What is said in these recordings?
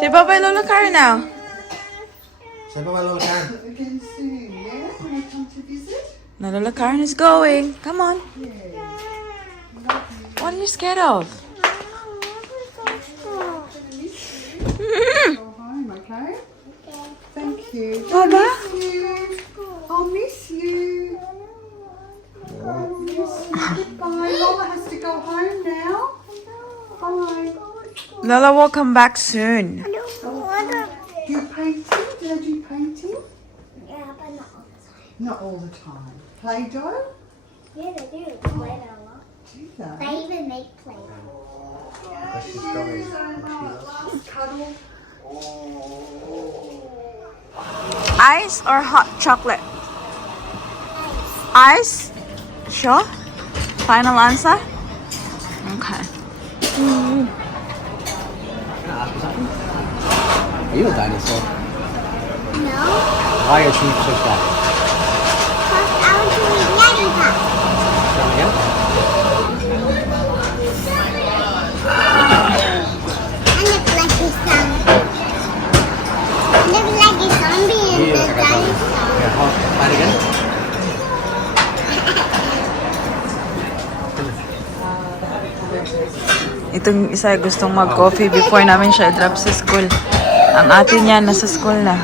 Say bye-bye, Lola Karen now. Say bye-bye, Lola Karen. Again soon, yeah? When I come to visit? Now Lola Karen is going. Come on. Yeah. What are you scared of? Go home, okay? Thank you. Baba? I'll miss you. I'll miss you. Goodbye. Lola has to go home now. Bye. Lola will come back soon. You painting? Did you painting? Yeah, but not all the time. Not all the time. Play-Doh? Yeah, they do. Play-Doh a lot. Do they? They even make Play-Doh. She's coming. Last cuddle. Ice or hot chocolate? Ice? Sure? Final answer? Okay. Are you a dinosaur? No, Why are you so fat? because I want to eat lollipop. Come again? I look like a zombie. I look like a zombie and You the look like a zombie. dinosaur. Yeah, hot. Fine again? Itong isa gustong mag-coffee before namin siya i-drop sa school. Ang ate niya nasa school na.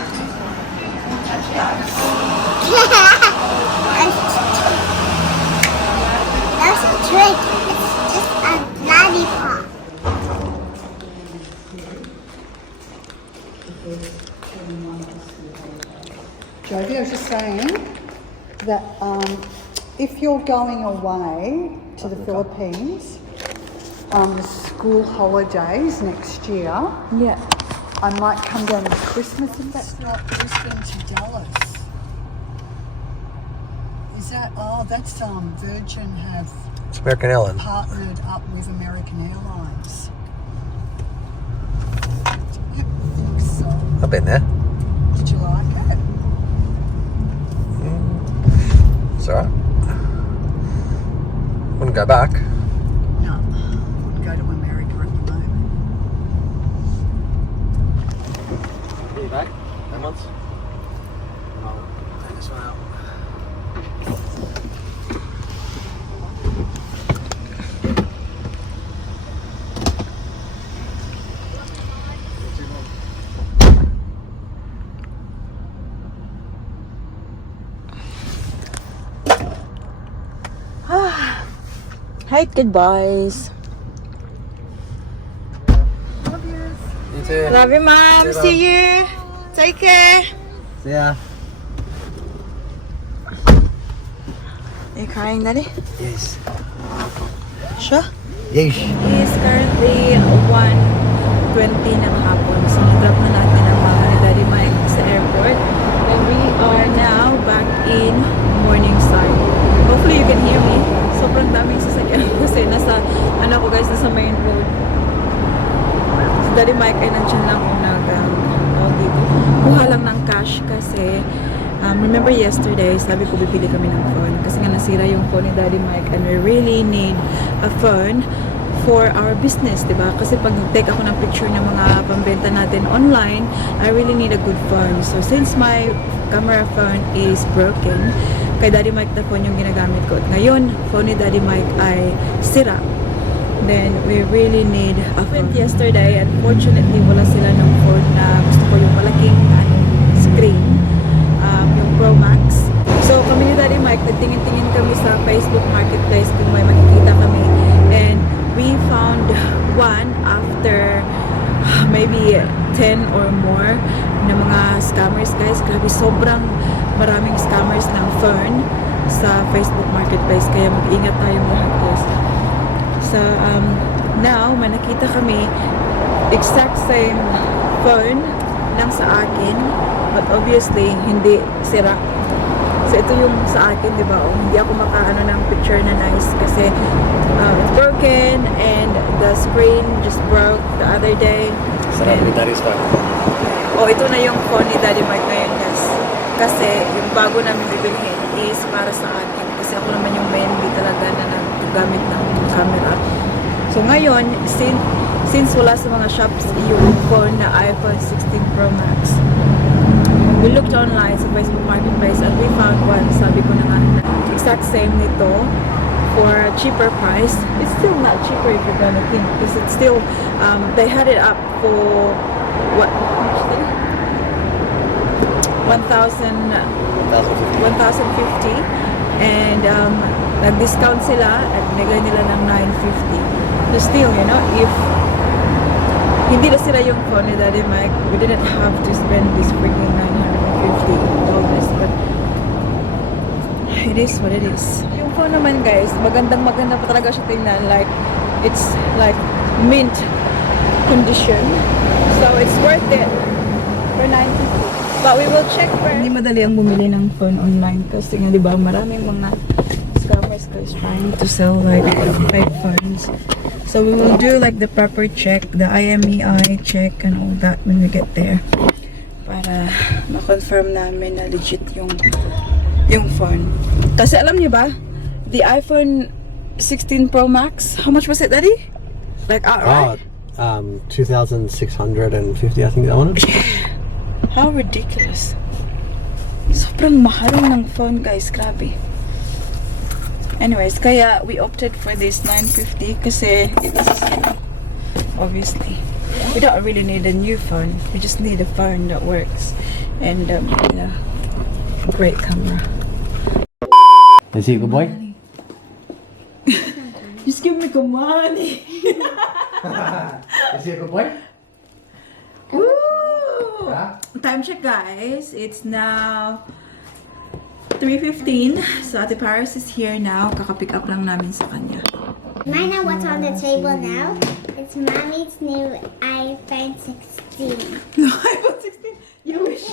That's a trick. It's just a lollipop. Jodie, I was just saying that if you're going away to the Philippines, the school holidays next year, Yeah. I might come down for Christmas if that's not Brisbane to Dallas. Is that, that's Virgin have It's American Ellen. partnered up with American Airlines. Yep, I think so. I've been there. Did you like it? It's alright. Wouldn't go back. No, wouldn't go to America at the moment. Are you back? 10 months? I'll take this one out. Hi, goodbyes. You too. Love you, Mom. See you, See you. Take care. See ya. Are you crying, Daddy? Yes. Sure? Yes. It is currently 1:20 ng hapon. So, na-drop na natin ang mama ni Daddy Mike sa airport. And we are now back in Morningside. Hopefully, you can hear me. Sobrang daming sasakyan kasi nasa, ko guys, nasa main road. Si Daddy Mike ay nandiyan lang kung dito. Kuha lang ng cash kasi remember yesterday, sabi ko bibili kami ng phone kasi nga nasira yung phone ni Daddy Mike and we really need a phone for our business, diba? Kasi pag nag-take ako ng picture ng mga pambenta natin online, I really need a good phone. So since my camera phone is broken, kay Daddy Mike na phone yung ginagamit ko. Ngayon, phone ni Daddy Mike ay sira. Then, we really need a phone. Yesterday, unfortunately, wala sila ng phone na gusto ko yung malaking screen, yung Pro Max. So, kami ni Daddy Mike, nagtingin-tingin kami sa Facebook Marketplace kung may makikita kami. And we found one after maybe 10 or more na mga scammers, guys. Grabe, sobrang maraming scammers ng phone sa Facebook Marketplace. Kaya mag-ingat tayong lahat, guys. So, now, may nakita kami exact same phone lang sa akin, but obviously, hindi sira. So, ito yung sa akin, di ba? Hindi ako makaano ng picture na nice kasi it's broken and the screen just broke the other day. Sarap ni Daddy's phone. Ito na yung phone ni Daddy Mike ngayon, guys. Kasi yung bago namin bibilhin is para sa akin. Kasi ako naman yung mainly talaga na nagagamit ng camera. So ngayon, since since wala sa mga shops yung phone na iPhone 16 Pro Max, we looked online sa Facebook Marketplace and we found one. Sabi ko na nga, exact same nito for a cheaper price. It's still not cheaper if you're gonna think, because it's still, they had it up for, what, 1,050, and nag-discount sila at nagay nila ng 950. So still, you know, if hindi na sila yung phone ni Daddy Mike, we didn't have to spend this freaking $950, but it is what it is. Yung phone naman, guys, maganda pa talaga siya tingnan. Like, it's like mint condition, so it's worth it for $950. But we will check first. Hindi madali ang bumili ng phone online kasi nga, di ba, maraming mga scammers guys trying to sell like fake phones. So we will do like the proper check, the IMEI check and all that when we get there, para ma-confirm namin na legit yung phone. Kasi alam niyo ba, the iPhone 16 Pro Max, how much was it, Daddy? Like outright? 2,650, I think that one. How ridiculous. Sobrang mahal ng phone, guys. Grabe. Anyways, kaya we opted for this 950 kasi it's, obviously, we don't really need a new phone. We just need a phone that works and a great camera. Is he a good boy? Just give me some money. Is he a good boy? Woo! Yeah. Time check, guys. It's now 3:15. So Ate Paris is here now. Kaka-pick up lang namin sa kanya. Mine know what's on the table now? It's Mommy's new iPhone 16. No, iPhone 16? You wish.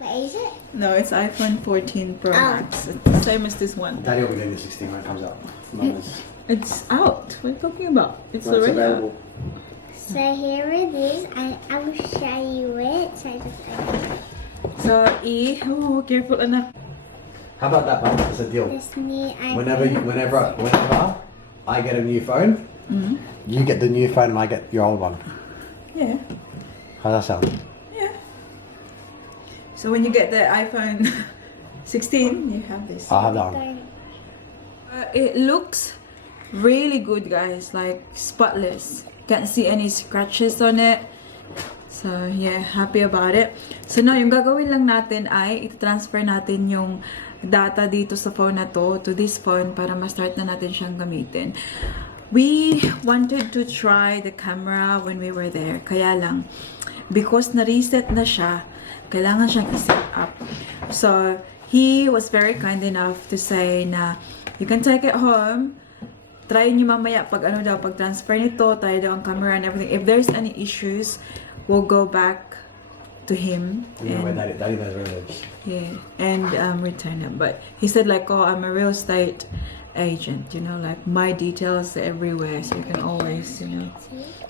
What is it? No, it's iPhone 14 Pro Oh. Max. It's the same as this one. Daddy will be getting the 16 when it comes out. It's out. What are you talking about? It's When it's already available. out. So here it is. I will show you it. So I just So, oh, careful, anak. How about that, bud? It's a deal. this new iPhone. Whenever I get a new phone, you get the new phone and I get your old one. Yeah. How's that sound? Yeah. So when you get the iPhone 16, you have this. I'll have that one. It looks really good, guys. Like spotless. Can't see any scratches on it. So yeah, happy about it. So now, yung gagawin lang natin ay i-transfer natin yung data dito sa phone na to this phone para ma-start na natin siyang gamitin. We wanted to try the camera when we were there. Kaya lang, because na-reset na siya, kailangan siyang i-set up. So he was very kind enough to say na you can take it home. Try nyo mamaya pag pag transfer nito, try daw ang camera and everything. If there's any issues, we'll go back to him. You know where And, Daddy knows where it is. yeah, and return him. But he said like, oh, I'm a real estate agent, you know, like my details are everywhere, so you can always, you know,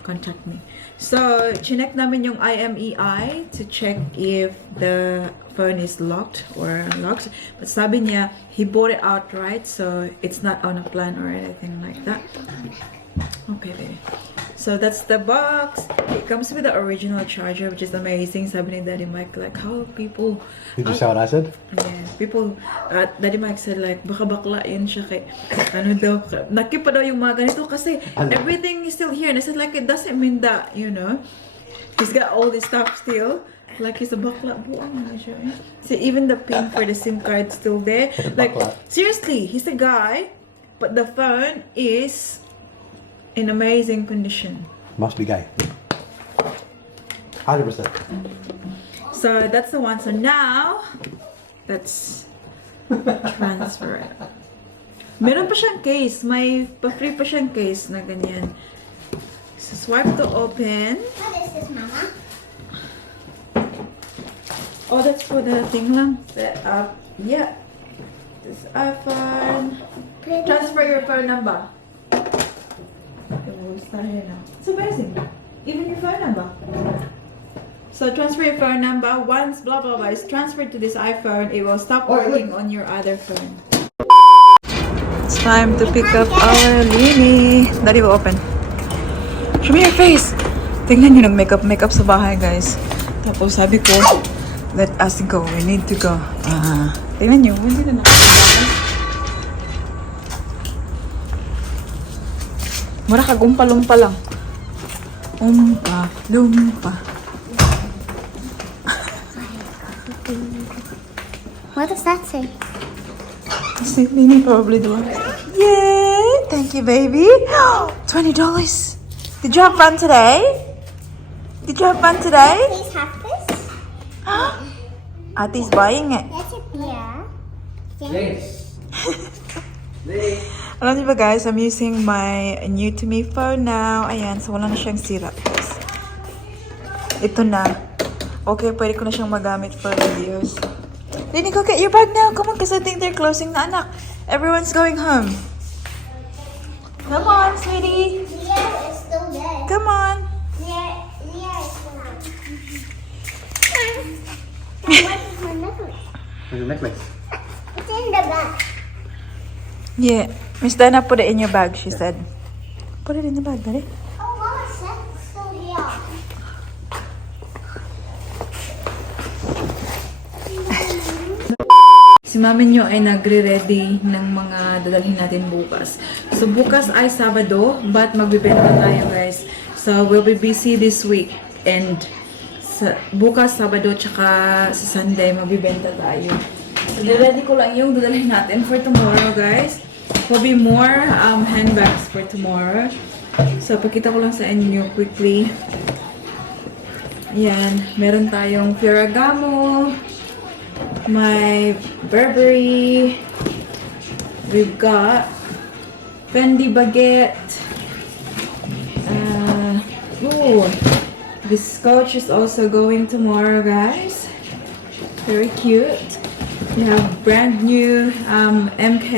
contact me. So, chinek namin yung IMEI to check if the phone is locked or unlocked. But sabi niya, he bought it outright, so it's not on a plan or anything like that. Okay, baby. So that's the box. It comes with the original charger, which is amazing. Sabi ni Daddy Mike, like, how people... Did you say what I said? Yeah, people, Daddy Mike said like, baka bakla yun siya kay, nakipa daw yung mga ganito kasi everything is still here. And I said like, it doesn't mean that, you know, he's got all this stuff still. Like, he's a bakla. Buang na siya. See, even the pin for the SIM card still there. Like, seriously, he's a guy, but the phone is in amazing condition. Must be gay. 100%. So that's the one. So now, let's transfer it. Meron pa siyang case. May pa-free pa siyang case na ganyan. So swipe to open. What is this, Mama? Oh, that's for the thing lang. Set up. Yeah. This iPhone. Transfer your phone number. Okay, we'll start here now. It's amazing. Even your phone number. So transfer your phone number. Once blah blah blah is transferred to this iPhone, it will stop working on your other phone. It's time to pick up our Lini. Daddy will open. Show me your face! Tingnan nyo, nag-makeup sa bahay, guys. Tapos sabi ko, let us go. We need to go. Tingnan nyo, hindi na nakakita. Mura kag umpa-lumpa lang. Umpa-lumpa. What does that say? Nini probably doing. Yay! Thank you, baby. $20. Did you have fun today? Did you have fun today? Please have this. Ati's buying it. That's it. Yeah. Yes. Alam niyo ba guys, I'm using my new to me phone now. Ayan, so wala na siyang sira. Guys. Ito na. Okay, pwede ko na siyang magamit for videos. Lini, go get your bag now. Come on, because I think they're closing na, anak. Everyone's going home. Come on, sweetie. Yeah, it's still there. Come on. Yeah, it's still there. What is my necklace? Where's your necklace? It's in the bag. Yeah. Miss Dana, put it in your bag, she said. Put it in the bag, daddy. Oh, Mama said it's still here. Si mami nyo ay nagre-ready ng mga dadalhin natin bukas. So, bukas ay Sabado, but magbibenta tayo, guys. So, we'll be busy this week. And bukas, Sabado, tsaka sa Sunday, magbibenta tayo. So, ready ko lang yung dadalhin natin for tomorrow, guys. Will be more handbags for tomorrow. So, pakita ko lang sa inyo quickly. Yan. Meron tayong Ferragamo. My Burberry. We've got Fendi Baguette. This coach is also going tomorrow, guys. Very cute. We have brand new MK.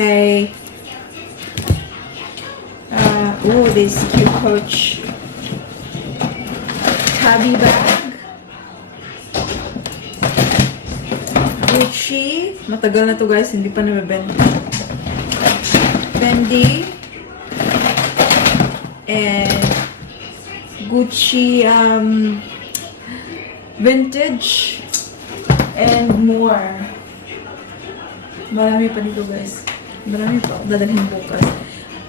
This cute coach tabby bag. Gucci. Matagal na to, guys. Hindi pa nabibenta. Fendi. And Gucci vintage. And more. Marami pa dito, guys. Marami pa dadalhin bukas.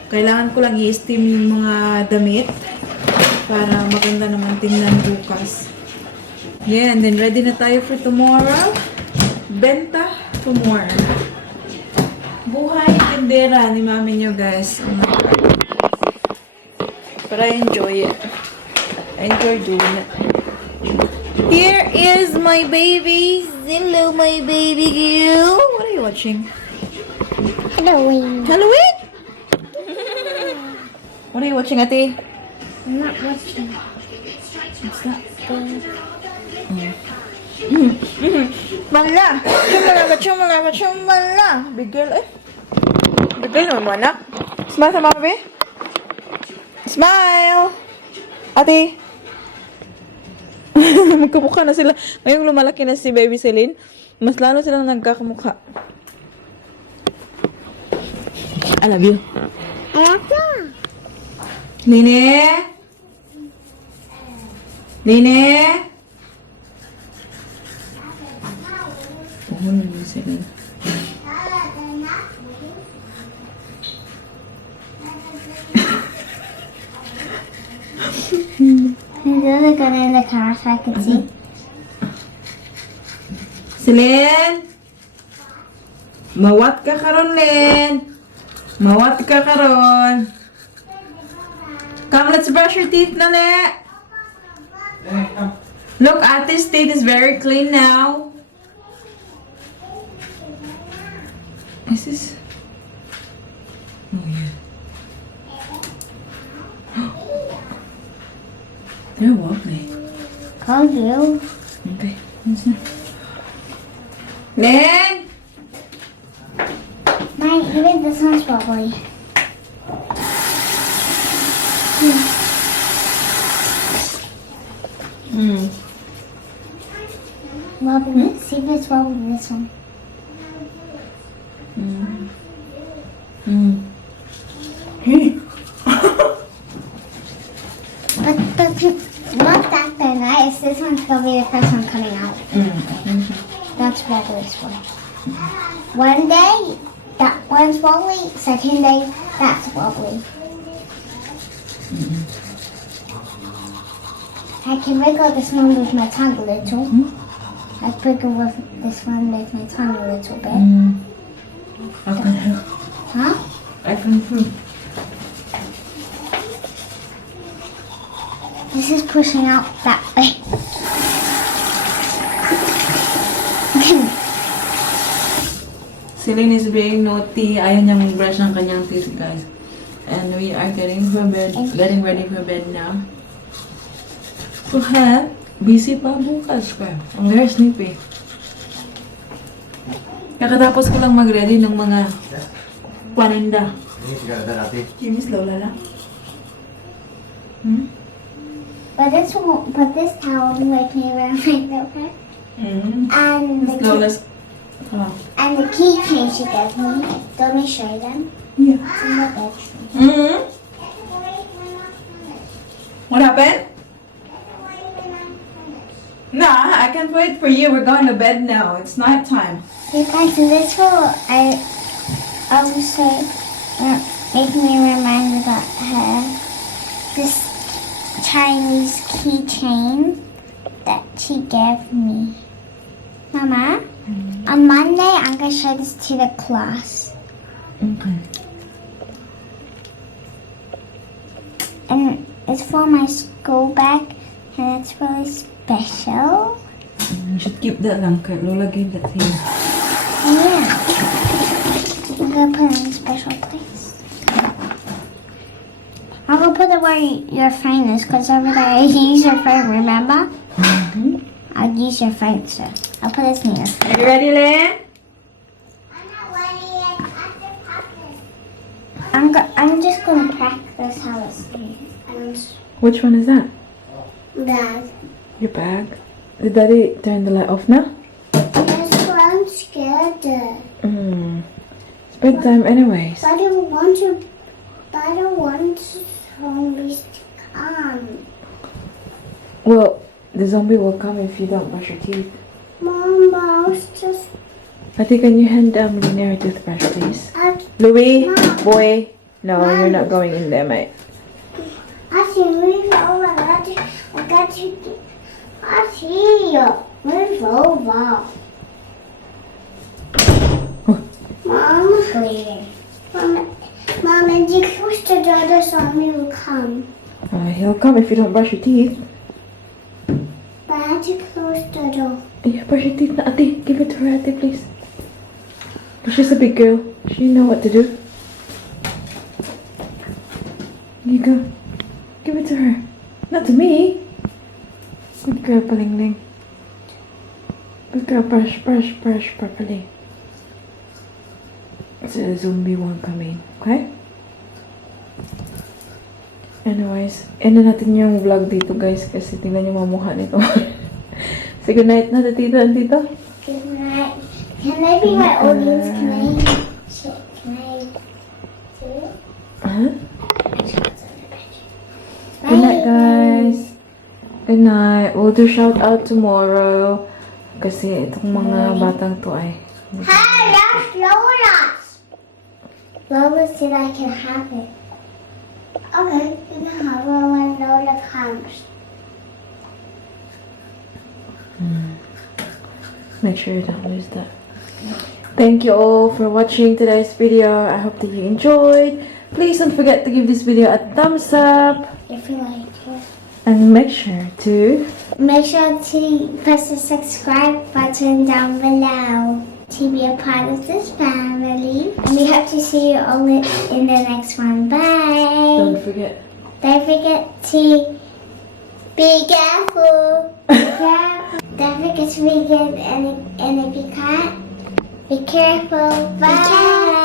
Kailangan ko lang i-steam yung mga damit para maganda naman tingnan bukas. Yeah, and then ready na tayo for tomorrow. Benta tomorrow. Buhay tindera ni mami nyo, guys. Oh my God. But I enjoy it. I enjoy doing it. Here is my baby. Hello, my baby girl. What are you watching? Halloween. Halloween? What are you watching, Ate? I'm not watching. What's that? Mala! Chumala! Big girl, eh? Big girl naman mo, anak. Smile sa mama, be? Smile! Ate! Magkamukha na sila. Ngayong lumalaki na si Baby Celine, mas lalo silang nagkakamukha. I love you. I love you. Nene? Nene? Oh, Baby Celine. Can you really go in the car so I can see? Celine? Mawat ka karon, Len. Mawat ka karon. Come, let's brush your teeth, Nale. Look, Ate's teeth is very clean now. Is this? Oh, yeah. They're wobbly. Call you. Okay. Len! Mine, even this one's wobbly. Wobbly. See if it's wobbly this one. But this one's gonna be the first one coming out. Mm. That's regular one. One day, that one's wobbly. Second day, that's wobbly. I can wiggle this one with my tongue a little. I wiggle with this one with my tongue a little bit. I can help. Huh? I can help. This is pushing out that way. Celine is being naughty. Ayaw niya mag-brush ng kanyang teeth, guys. And we are getting ready for bed now. So, busy pa bukas pa. Ang very sleepy. Kakatapos ko lang mag-ready ng mga paninda. You miss Lola lang? But this towel will make me wear my notepad. And Miss Lola's... Oh. and the keychain she gave me. Let me show you them. Yeah. It's in the bedroom. What happened? Nah, I can't wait for you. We're going to bed now. It's night time. You guys, in this hole, I also make me remind about her. This Chinese keychain that she gave me. Mama, on Monday, I'm going to show this to the class. Okay. And it's for my school bag, and it's really special. You should keep that lang. Lola gave that to you. Yeah. I'm going to put it in a special place. I'm going to put it where your phone is, because over there you use your phone, remember? I'll use your phone, so I'll put this near. Are you ready, Len? I'm not ready yet. I'm just going to practice how it's made. Which one is that? That. Your bag. Did Daddy turn the light off now? That's what I'm scared of. It's bedtime anyways. I don't want zombies to come. Well, the zombie will come if you don't brush your teeth. Mom, I was just... Ate, can you hand Lena her toothbrush, please? Louis, Mom. boy. No, Mom. you're not going in there, mate. I see, move over. I see you. Move over. Mom, and you close the door, the zombie will come. He'll come if you don't brush your teeth. But I have to close the door. Yeah, brush your teeth na, Ate. Give it to her, Ate, please. But she's a big girl. She know what to do. Here you go. Give it to her. Not to me. Good girl, Palingling. Good girl, brush properly. So the zombie won't come in, okay? Anyways, end na natin yung vlog dito, guys, kasi tingnan yung mamukha nito. Say good night na, tito and tito. Good night. Can I be my audience? Can I do it? Huh? Good night, guys. Good night. We'll do shout out tomorrow. Kasi itong mga batang to ay... Hey, that's Lola's. Lola said I can have it. Okay, you can have it when Lola comes. Make sure you don't lose that. Thank you all for watching today's video. I hope that you enjoyed. Please don't forget to give this video a thumbs up. If you like it. And make sure to press the subscribe button down below to be a part of this family. And we hope to see you all in the next one. Bye. don't forget. Don't forget to be careful. Be careful. Don't forget to be good, and if you can't, be careful. Bye.